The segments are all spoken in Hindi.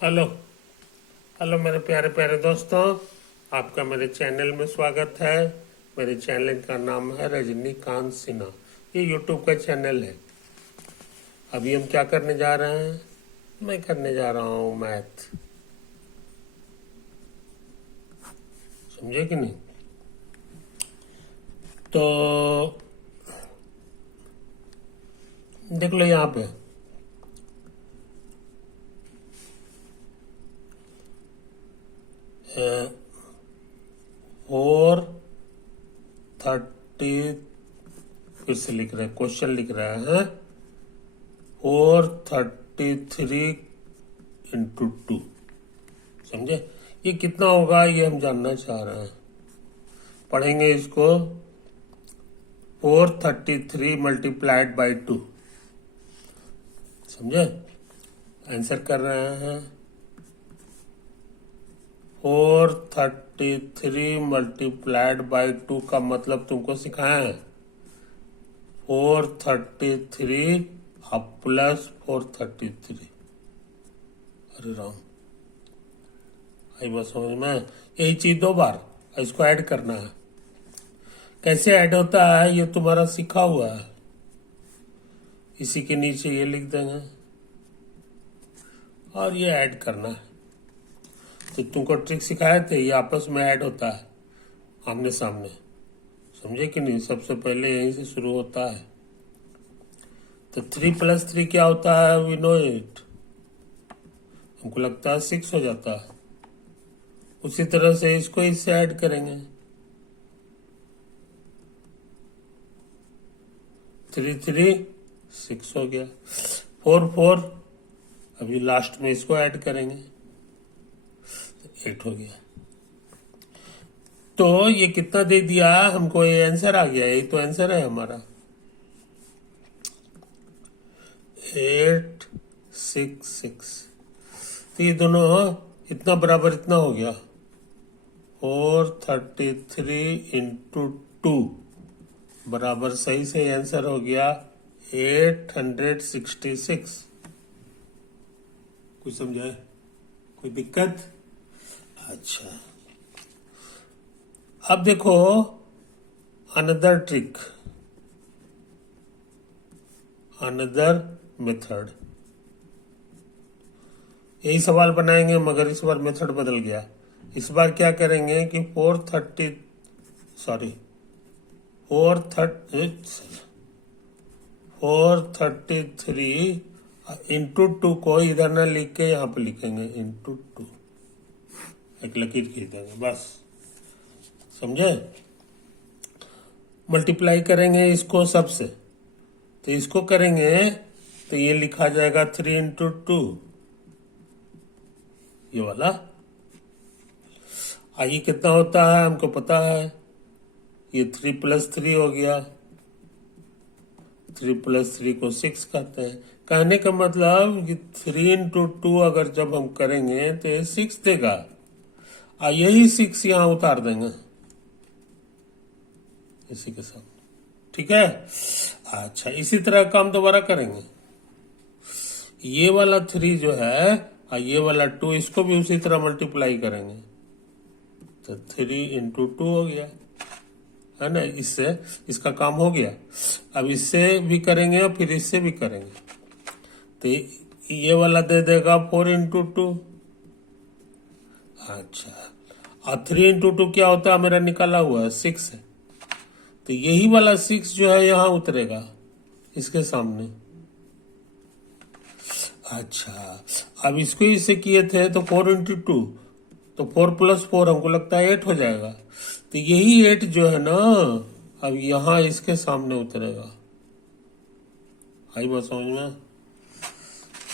हेलो। हेलो मेरे प्यारे प्यारे दोस्तों, आपका मेरे चैनल में स्वागत है। मेरे चैनल का नाम है रजनीकांत सिन्हा। ये यूट्यूब का चैनल है। अभी हम क्या करने जा रहे हैं? मैं करने जा रहा हूँ मैथ। समझे कि नहीं? तो देख लो यहाँ पे 430 फिर से लिख रहे हैं, क्वेश्चन लिख रहे हैं 433 इंटू 2। समझे? ये कितना होगा ये हम जानना चाह रहे हैं। पढ़ेंगे इसको। 433 मल्टीप्लाइड बाई 2। समझे? आंसर कर रहे हैं 433 मल्टीप्लाइड बाई 2 का मतलब तुमको सिखाया है 433 अब प्लस 433। अरे राम, आई बात समझ में? यही चीज दो बार इसको ऐड करना है। कैसे ऐड होता है ये तुम्हारा सीखा हुआ है। इसी के नीचे ये लिख देंगे और ये ऐड करना है। तो तुमको ट्रिक सिखाए थे, ये आपस में ऐड होता है आमने सामने। समझे कि नहीं? सबसे पहले यहीं से शुरू होता है। तो 3 प्लस 3 क्या होता है? We know it. हमको लगता है 6 हो जाता है। उसी तरह से इसको इससे ऐड करेंगे। 3 3 6 हो गया। 4 4 अभी लास्ट में इसको ऐड करेंगे 8 हो गया। तो ये कितना दे दिया हमको? ये आंसर आ गया। यही तो आंसर है हमारा 866। तो ये दोनों इतना बराबर इतना हो गया 433 इंटू 2 बराबर सही से आंसर हो गया 866। कुछ समझाए? कोई दिक्कत? अच्छा, अब देखो अनदर ट्रिक, अनदर मेथड। यही सवाल बनाएंगे मगर इस बार मेथड बदल गया। इस बार क्या करेंगे कि 433 इंटू 2 को इधर ना लिख के यहाँ पे लिखेंगे इंटू 2। एक लकीर खींच देंगे बस। समझे? मल्टीप्लाई करेंगे इसको सबसे। तो इसको करेंगे तो ये लिखा जाएगा 3 इंटू 2, ये वाला। आगे कितना होता है हमको पता है। ये 3 प्लस 3 हो गया। 3 प्लस 3 को 6 कहते हैं। कहने का मतलब कि 3 इंटू 2 अगर जब हम करेंगे तो ये 6 देगा और यही 6 यहां उतार देंगे इसी के साथ। ठीक है? अच्छा, इसी तरह काम दोबारा करेंगे। ये वाला 3 जो है और ये वाला 2 इसको भी उसी तरह मल्टीप्लाई करेंगे तो 3 इंटू 2 हो गया, है ना? इससे इसका काम हो गया। अब इससे भी करेंगे और फिर इससे भी करेंगे तो ये वाला दे देगा 4 इंटू 2। अच्छा, और 3 इंटू 2 क्या होता है? मेरा निकाला हुआ है 6 है। तो यही वाला 6 जो है यहां उतरेगा इसके सामने। अच्छा, अब इसको इससे किए थे तो 4 इंटू 2 तो 4 प्लस 4 हमको लगता है 8 हो जाएगा। तो यही 8 जो है ना अब यहां इसके सामने उतरेगा। आई बात समझ में?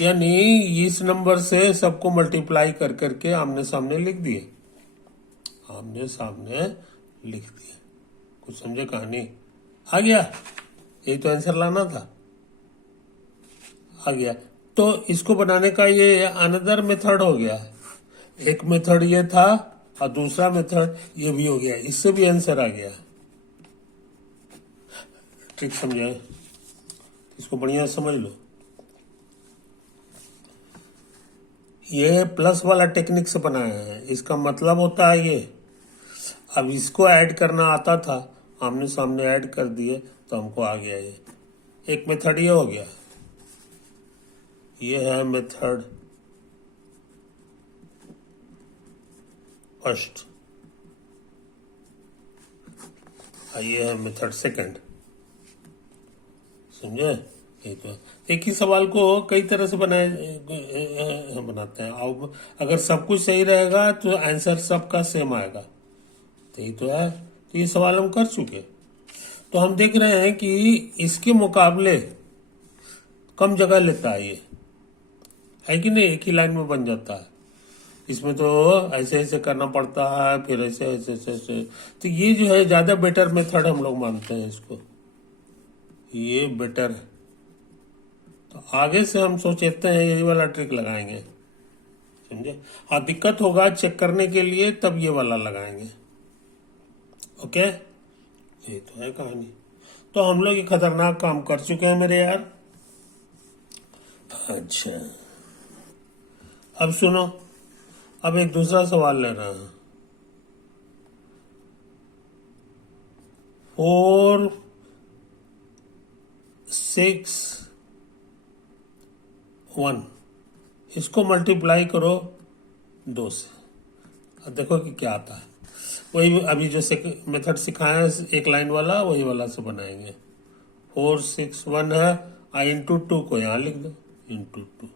यानी इस नंबर से सबको मल्टीप्लाई कर करके आमने सामने लिख दिए। आमने सामने लिख दिए। कुछ समझे कहानी? आ गया? यही तो आंसर लाना था। आ गया। तो इसको बनाने का ये अनदर मेथड हो गया। एक मेथड ये था और दूसरा मेथड ये भी हो गया। इससे भी आंसर आ गया। ठीक समझे? इसको बढ़िया समझ लो। ये प्लस वाला टेक्निक से बनाया है, इसका मतलब होता है ये। अब इसको ऐड करना आता था, आमने सामने ऐड कर दिए तो हमको आ गया ये। एक मेथड ये हो गया, ये है मेथड फर्स्ट, ये है मेथड सेकंड। समझे? ये तो एक ही सवाल को कई तरह से बनाते हैं। अब अगर सब कुछ सही रहेगा तो आंसर सबका सेम आएगा, तो ये तो है। तो ये सवाल हम कर चुके, तो हम देख रहे हैं कि इसके मुकाबले कम जगह लेता है ये, है कि नहीं? एक ही लाइन में बन जाता है। इसमें तो ऐसे ऐसे करना पड़ता है, फिर ऐसे ऐसे ऐसे ऐसे। तो ये जो है ज्यादा बेटर मेथड हम लोग मानते हैं इसको, ये बेटर है। तो आगे से हम सोचते हैं यही वाला ट्रिक लगाएंगे, समझे? हाँ, दिक्कत होगा चेक करने के लिए, तब ये वाला लगाएंगे। ओके, ये तो है कहानी। तो हम लोग ये खतरनाक काम कर चुके हैं मेरे यार। अच्छा, अब सुनो, अब एक दूसरा सवाल ले रहा हूं। 4 6 1, इसको मल्टीप्लाई करो 2 से, अब देखो कि क्या आता है। वही अभी जो मेथड सिखाया है एक लाइन वाला, वही वाला से बनाएंगे। 4 6 1 है, इंटू 2 को यहाँ लिख दो, इंटू 2।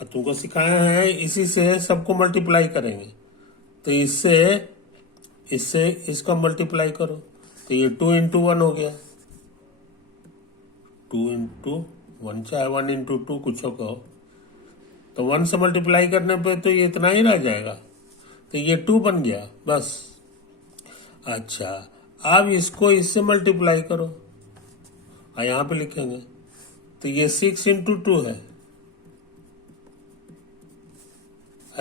अब तुमको सिखाया है इसी से सबको मल्टीप्लाई करेंगे, तो इससे इससे इसका मल्टीप्लाई करो, तो ये 2 इंटू 1 हो गया। 2 इंटू 1, चाहे 1 इंटू 2 कुछ हो कहो, तो 1 से मल्टीप्लाई करने पे तो ये इतना ही रह जाएगा, तो ये 2 बन गया बस। अच्छा, अब इसको इससे मल्टीप्लाई करो, यहाँ पे लिखेंगे, तो ये 6 इंटू 2 है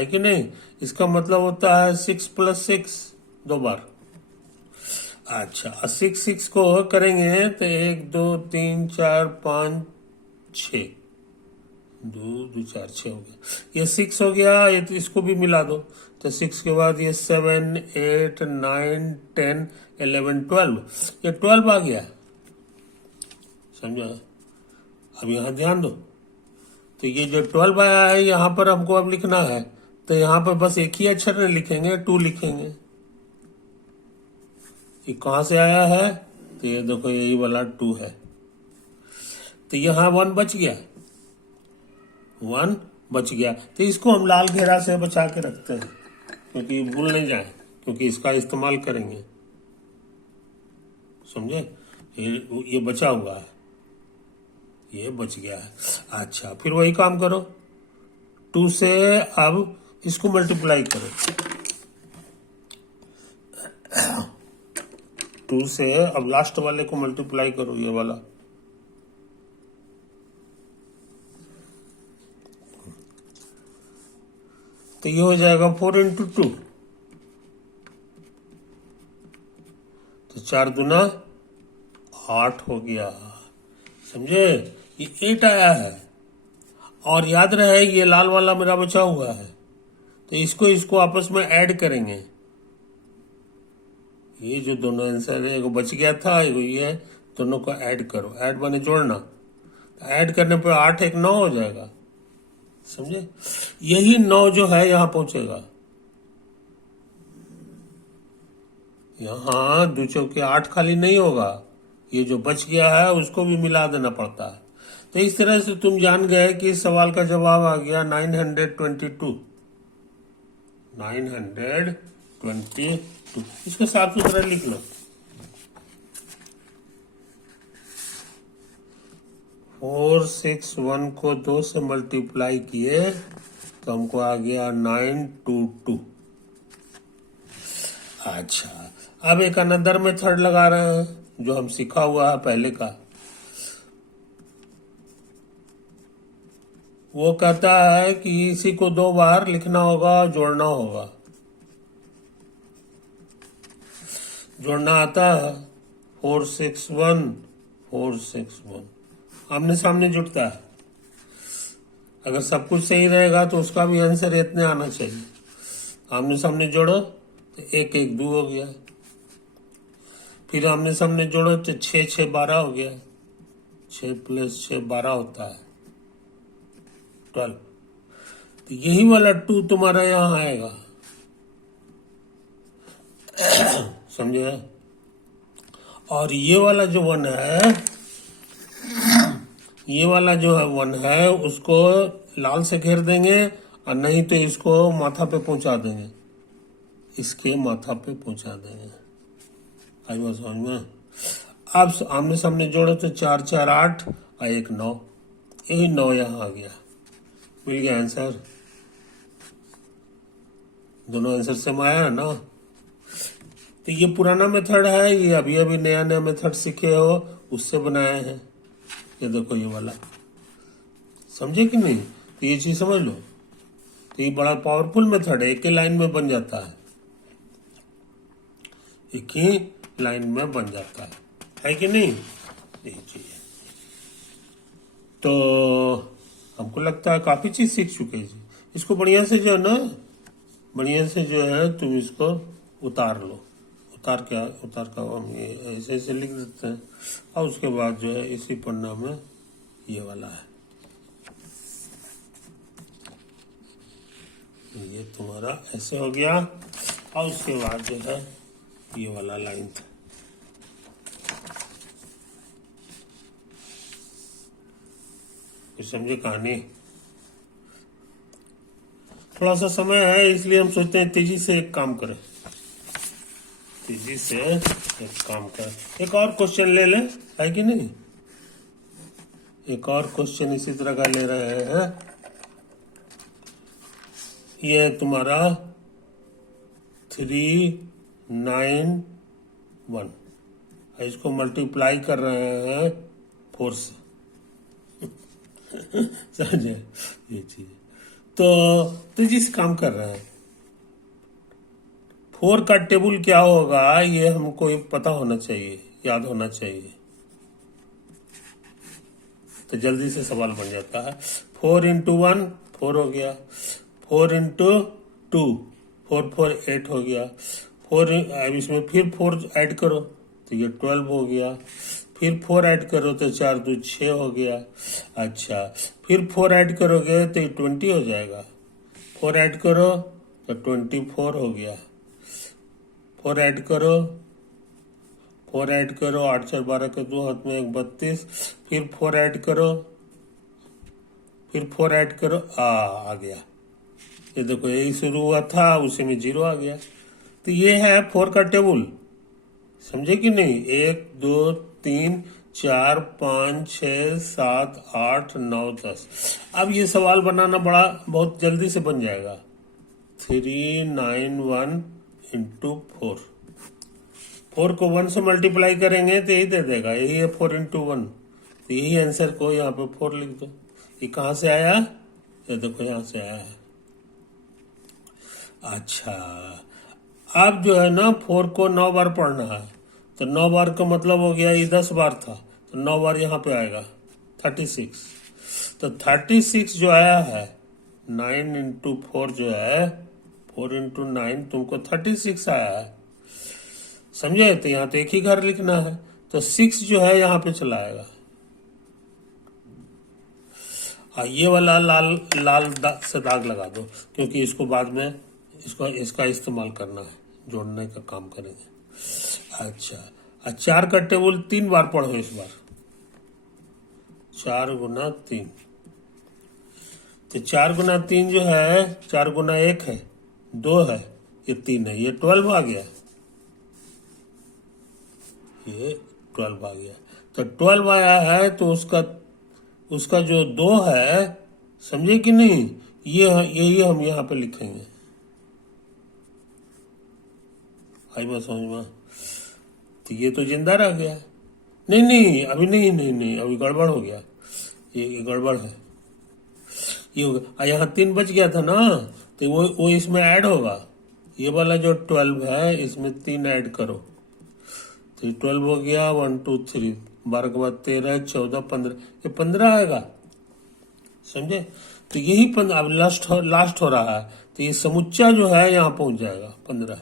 कि नहीं? इसका मतलब होता है 6 प्लस 6, 2 बार। अच्छा, 6 6 को करेंगे तो 1 2 3 4 5 6, 2 2 4 6 हो गया। ये 6 हो गया, ये तो इसको भी मिला दो, तो 6 के बाद ये 7 8 9 10 11 12, ये 12 आ गया। समझा? अब यहाँ ध्यान दो, तो ये जो 12 आया है यहाँ पर हमको अब लिखना है, तो यहाँ पर बस एक ही अक्षर नहीं लिखेंगे, 2 लिखेंगे। ये कहाँ से आया है? तो ये देखो यही वाला 2 है, तो यहाँ 1 बच गया, 1 बच गया। तो इसको हम लाल घेरा से बचा के रखते हैं, क्योंकि भूल नहीं जाए, क्योंकि इसका इस्तेमाल करेंगे। समझे? ये बचा हुआ है, ये बच गया है। अच्छा, फिर वही काम करो, 2 से अब इसको मल्टीप्लाई करो, 2 से अब लास्ट वाले को मल्टीप्लाई करो, ये वाला। तो ये हो जाएगा 4 इंटू 2, तो 4 दूना 8 हो गया। समझे? ये 8 आया है, और याद रहे ये लाल वाला मेरा बचा हुआ है, तो इसको आपस में ऐड करेंगे। ये जो दोनों आंसर है, एक बच गया था, एक ये है, दोनों को ऐड करो। ऐड माने जोड़ना, तो ऐड करने पर 8 1 9 हो जाएगा। समझे? यही 9 जो है यहाँ पहुंचेगा, यहाँ 2 चौके 8 खाली नहीं होगा, ये जो बच गया है उसको भी मिला देना पड़ता है। तो इस तरह से तुम जान गए कि इस सवाल का जवाब आ गया 922। 922, इसको साफ सुथरा लिख लो। 4 6 1 को 2 से मल्टीप्लाई किए तो हमको आ गया 922। अच्छा, अब एक अनदर मेथड लगा रहे हैं जो हम सीखा हुआ है पहले का। वो कहता है कि इसी को 2 बार लिखना होगा, जोड़ना होगा। जोड़ना आता है 4 6 1 4 6 1, आमने सामने जुड़ता है। अगर सब कुछ सही रहेगा तो उसका भी आंसर इतने आना चाहिए। आमने सामने जोड़ो तो 1 1 2 हो गया, फिर आमने सामने जोड़ो तो 6 6 12 हो गया, 6 + 6 12 होता है 12। तो यही वाला 2 तुम्हारा यहाँ आएगा, समझे। और ये वाला जो 1 है, ये वाला जो है 1 है, उसको लाल से घेर देंगे और नहीं तो इसको माथा पे पहुंचा देंगे, इसके माथा पे पहुंचा देंगे। आई बात समझ में। अब आमने सामने जोड़ो तो 4 4 8 और 1 9, यही 9 यहाँ आ गया, मिल गया आंसर। दोनों आंसर सेम आया है ना। तो ये पुराना मेथड है, ये अभी अभी नया नया मेथड सीखे हो उससे बनाए हैं। ये देखो ये वाला, समझे कि नहीं। तो ये चीज समझ लो, तो ये बड़ा पावरफुल मेथड है, एक ही लाइन में बन जाता है, एक ही लाइन में बन जाता है कि नहीं। यही चीज है। तो हमको लगता है काफी चीज सीख चुके हैं। इसको बढ़िया से जो है ना, बढ़िया से जो है तुम इसको उतार लो। उतार का हम ये ऐसे ऐसे लिख देते हैं, और उसके बाद जो है इसी पन्ना में ये वाला है, ये तुम्हारा ऐसे हो गया, और उसके बाद जो है ये वाला लाइन था। समझे कहानी। थोड़ा सा समय है इसलिए हम सोचते हैं तेजी से एक काम करें, तेजी से एक काम करें। एक और क्वेश्चन ले लें, है कि नहीं। एक और क्वेश्चन इसी तरह का ले रहे हैं। ये है तुम्हारा 3 9 1, इसको मल्टीप्लाई कर रहे हैं 4 से। समझे ये चीज। तो तेजी से काम कर रहे हैं। 4 का टेबल क्या होगा ये हमको पता होना चाहिए, याद होना चाहिए, तो जल्दी से सवाल बन जाता है। 4 × 1 4 हो गया, 4 × 2 4 4 8 हो गया, 4 अब इसमें फिर 4 ऐड करो तो ये 12 हो गया, फिर 4 ऐड करो तो 4 2 6 हो गया। अच्छा, फिर 4 ऐड करोगे तो ये 20 हो जाएगा, 4 ऐड करो तो 24 हो गया, 4 ऐड करो, 4 ऐड करो, 8 4 12 के 2 हाथ में 1 32, फिर 4 ऐड करो, फिर 4 ऐड करो, आ गया। ये देखो यही शुरू हुआ था, उसी में 0 आ गया। तो ये है 4 का टेबल, समझे कि नहीं। 1 2 3 4 5 6 7 8 9 10। अब ये सवाल बनाना बहुत जल्दी से बन जाएगा। 3 9 1 × 4, 4 को 1 से मल्टीप्लाई करेंगे तो यही दे देगा, यही है 4 × 1। तो यही आंसर को यहाँ पे 4 लिख दो। ये कहाँ से आया, ये देखो यहाँ से आया है। अच्छा, अब जो है ना 4 को 9 बार पढ़ना है, तो 9 बार का मतलब हो गया ये 10 बार था, तो 9 बार यहाँ पे आएगा 36। तो 36 जो आया है, 9 × 4 जो है, 4 × 9 तुमको 36 आया है, समझे। तो यहाँ तो एक ही घर लिखना है, तो 6 जो है यहाँ पे चला आएगा। ये वाला लाल से दाग लगा दो, क्योंकि इसको बाद में इसका इस्तेमाल करना है, जोड़ने का काम करेंगे। अच्छा, 4 का टेबल 3 बार पढ़ो इस बार, 4 × 3। तो 4 × 3 जो है, 4 × 1 है 2 है, ये 3 है, ये 12 आ गया, ये 12 आ गया। तो 12 आया है, तो उसका जो 2 है, समझे कि नहीं, यही हम यहाँ पे लिखेंगे। आई बात समझ में। तो ये तो जिंदा रह गया। नहीं अभी नहीं अभी गड़बड़ हो गया, ये गड़बड़ है। ये होगा, यहाँ 3 बच गया था ना, तो वो इसमें ऐड होगा। ये वाला जो 12 है इसमें 3 ऐड करो, तो ये 12 हो गया। 1 2 3 12 के बाद 13 14 15, ये 15 आएगा, समझे। तो यही 15 अब लास्ट हो रहा है, तो ये समुच्चा जो है यहां पहुंच जाएगा 15।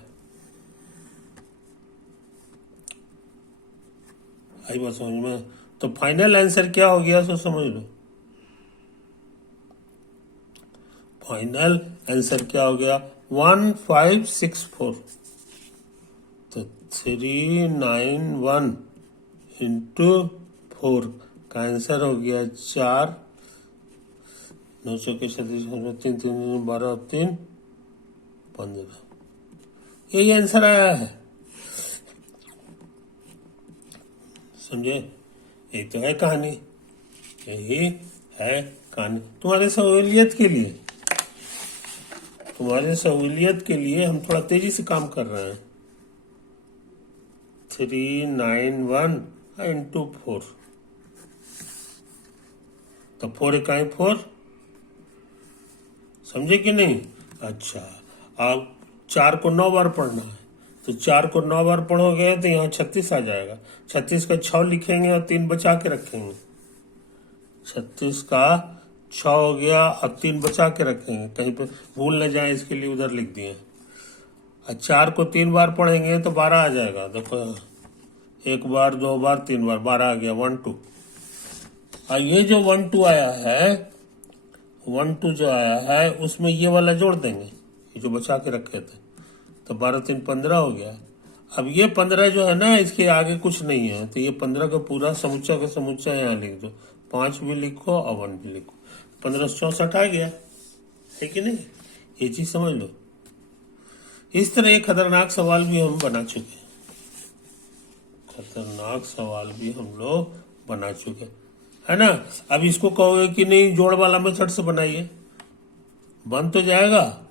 आई बात समझ में? तो फाइनल आंसर क्या हो गया सो समझ लो। फाइनल आंसर क्या हो गया? 1564। तो 391 इंटू 4 का आंसर हो गया 4। 9 चौके 36, 3 3 12 3 15। यही आंसर आया है। समझे? यही तो है कहानी, यही है कहानी। तुम्हारे सहूलियत के लिए हम थोड़ा तेजी से काम कर रहे हैं। 391 इंटू 4, तो 4 इकाई 4। समझे कि नहीं? अच्छा, अब 4 को 9 बार पढ़ना है, तो 4 को 9 बार पढ़ोगे तो यहाँ 36 आ जाएगा। 36 का 6 लिखेंगे और 3 बचा के रखेंगे। 36 का 6 हो गया, अब 3 बचा के रखेंगे, कहीं पे भूल न जाए इसके लिए उधर लिख दिए। और 4 को 3 बार पढ़ेंगे तो 12 आ जाएगा। देखो, 1 बार 2 बार 3 बार 12 आ गया, 1 2। और ये जो 1 2 आया है, 1 2 जो आया है उसमें ये वाला जोड़ देंगे, ये जो बचा के रखे थे, तो 12 3 15 हो गया। अब ये 15 जो है ना, इसके आगे कुछ नहीं है, तो ये 15 का पूरा समुच्चा का समुच्चा यहाँ लिख दो। 5 भी लिखो और 1 भी लिखो, 15 64 आ गया, है कि नहीं? ये चीज समझ लो। इस तरह एक खतरनाक सवाल भी हम बना चुके, खतरनाक सवाल भी हम लोग बना चुके, है ना? अब इसको कहोगे कि नहीं जोड़ वाला मेथड से बनाइए, बन तो जाएगा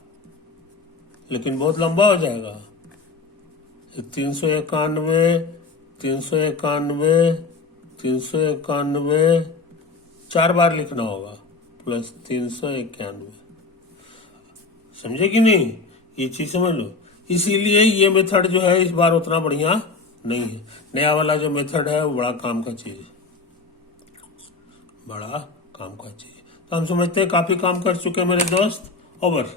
लेकिन बहुत लंबा हो जाएगा। 391 391 391 4 बार लिखना होगा, प्लस 391। समझे कि नहीं? ये चीज समझ लो। इसीलिए ये मेथड जो है इस बार उतना बढ़िया नहीं है। नया वाला जो मेथड है वो बड़ा काम का चीज है, बड़ा काम का चीज। तो हम समझते हैं काफी काम कर चुके हैं मेरे दोस्त। ओवर।